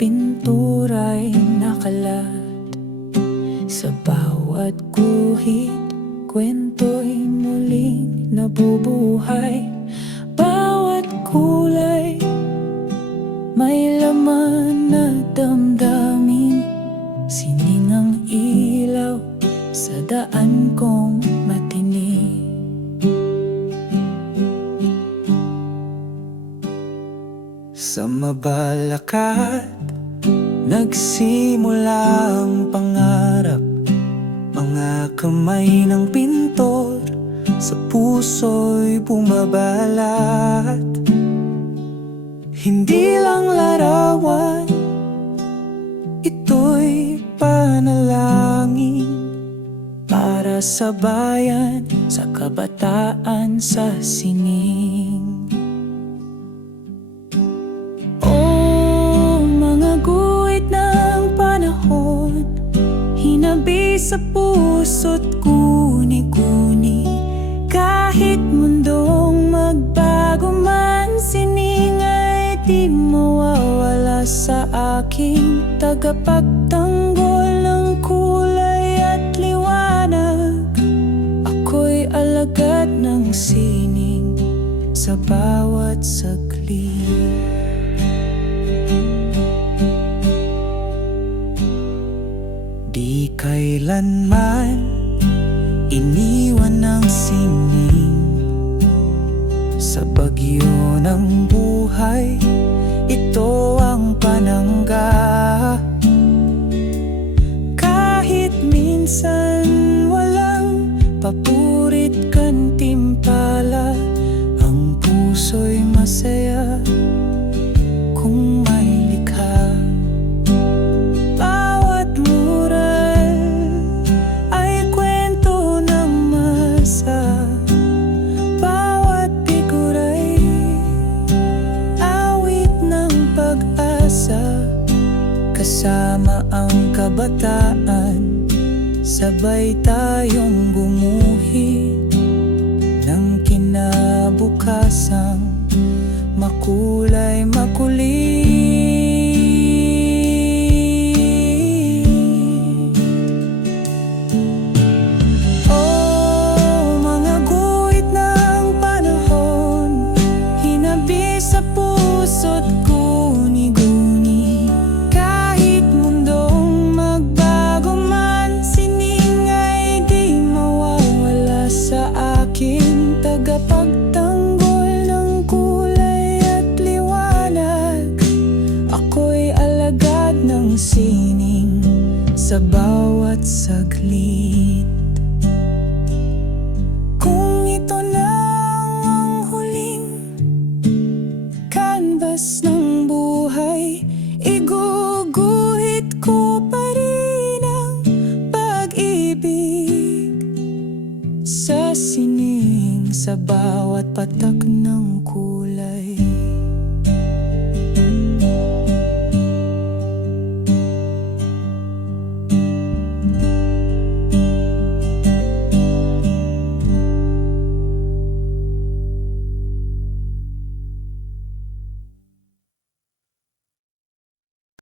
pintura'y nakalat. Sa bawat guhit, kwento'y muling nabubuhay. Bawat kulay, may laman na damdamin. Sining ang ilaw sa daan kong matinik. Sa Mabalacat, nagsimula ang pangarap. Mga kamay ng pintor, sa puso'y bumabalat. Hindi lang larawan, ito'y panalangin para sa bayan, sa kabataan, sa sining. Oh, mga guhit ng panahon, hinabi sa puso't guni-guni. Kahit mundong magbago man, sining ay di mawawala sa aking tagapagtanggol ng kulay at liwanag. Ako'y alagad ng sining sa bawat saglit. Di kailanman iniwan ng sining sa bagyo ng buhay. Ito ang panangga. Kahit minsan walang papurit kantimpala, ang puso'y masaya kung may likha. Bawat mural ay kwento ng masa. Bawat figura'y awit ng pag-asa. Kasama ang kabataan, sabay tayong bumuhi ng kinabukasang makulay makulit. Oh, mga guhit ng panahon, hinabi sa puso't guni-guni. Kahit mundong magbago man, sining ay di mawawala sa akin. Tagapagtanggol ng kulay at liwanag. Ako'y alagad ng sining sa bawat saglit. Kung ito na ang huling canvas ng buhay, iguguhit ko pa rin ang pag-ibig sa sining, sa bawat patak ng